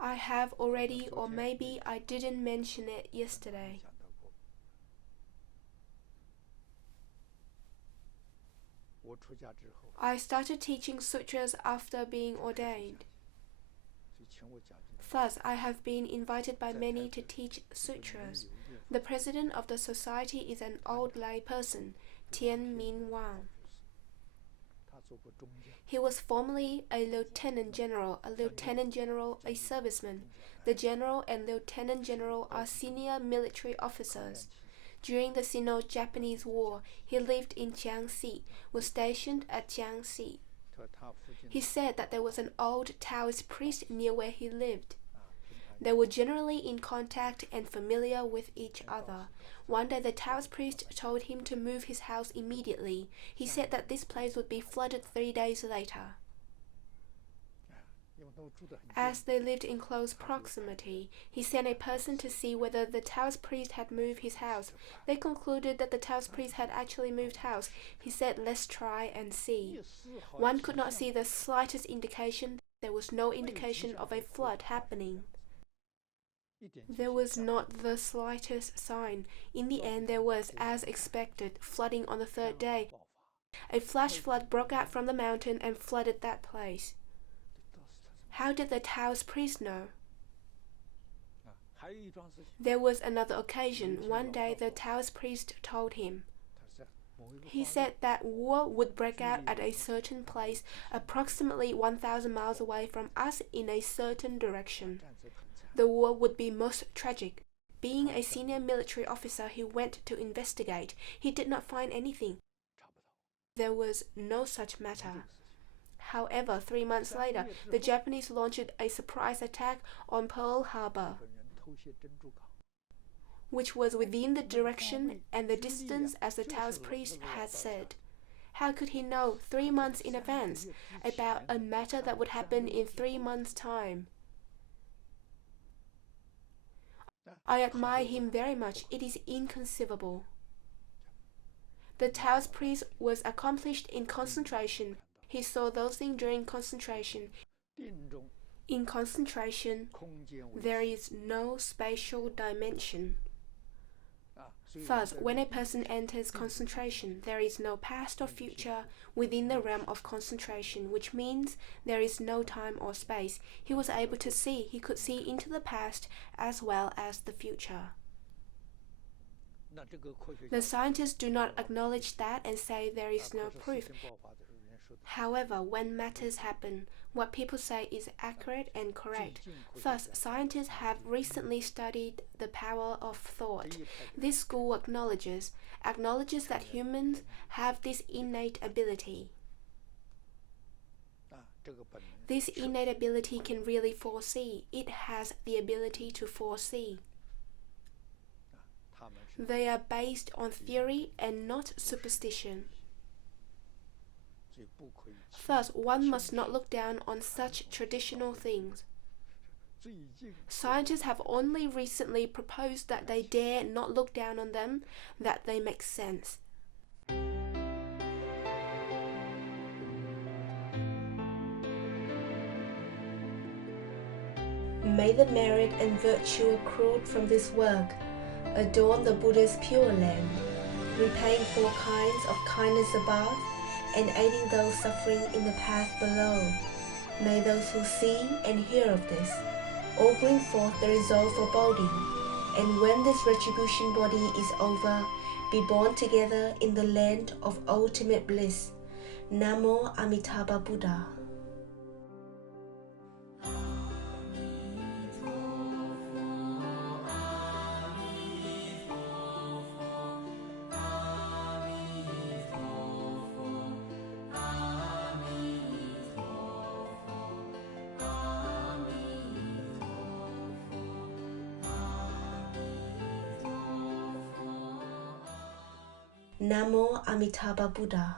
I have already, or maybe I didn't mention it yesterday. I started teaching sutras after being ordained. Thus, I have been invited by many to teach sutras. The president of the society is an old lay person, YinGuang. He was formerly a lieutenant general, a serviceman. The general and lieutenant general are senior military officers. During the Sino-Japanese War, he lived in Jiangxi, was stationed at Jiangxi. He said that there was an old Taoist priest near where he lived. They were generally in contact and familiar with each other. One day the Taoist priest told him to move his house immediately. He said that this place would be flooded 3 days later. As they lived in close proximity, he sent a person to see whether the Taoist priest had moved his house. They concluded that the Taoist priest had actually moved house. He said, "Let's try and see." One could not see the slightest indication. There was no indication of a flood happening. There was not the slightest sign. In the end, there was, as expected, flooding on the 3rd day. A flash flood broke out from the mountain and flooded that place. How did the Taoist priest know? There was another occasion. One day the Taoist priest told him. He said that war would break out at a certain place approximately 1,000 miles away from us in a certain direction. The war would be most tragic. Being a senior military officer, he went to investigate. He did not find anything. There was no such matter. However, 3 months later, the Japanese launched a surprise attack on Pearl Harbor, which was within the direction and the distance as the Taoist priest had said. How could he know 3 months in advance about a matter that would happen in 3 months' time? I admire him very much. It is inconceivable. The Taoist priest was accomplished in concentration. He saw those things during concentration. In concentration, there is no spatial dimension. Thus, when a person enters concentration, there is no past or future within the realm of concentration, which means there is no time or space. He was able to see. He could see into the past as well as the future. The scientists do not acknowledge that and say there is no proof. However, when matters happen, what people say is accurate and correct. Thus, scientists have recently studied the power of thought. This school acknowledges that humans have this innate ability. This innate ability can really foresee. It has the ability to foresee. They are based on theory and not superstition. Thus, one must not look down on such traditional things. Scientists have only recently proposed that they dare not look down on them, that they make sense. May the merit and virtue accrued from this work adorn the Buddha's pure land, repaying 4 kinds of kindness above, and aiding those suffering in the path below. May those who see and hear of this all bring forth the resolve for bodhi, and when this retribution body is over, be born together in the land of ultimate bliss. Namo Amitabha Buddha. Namo Amitabha Buddha.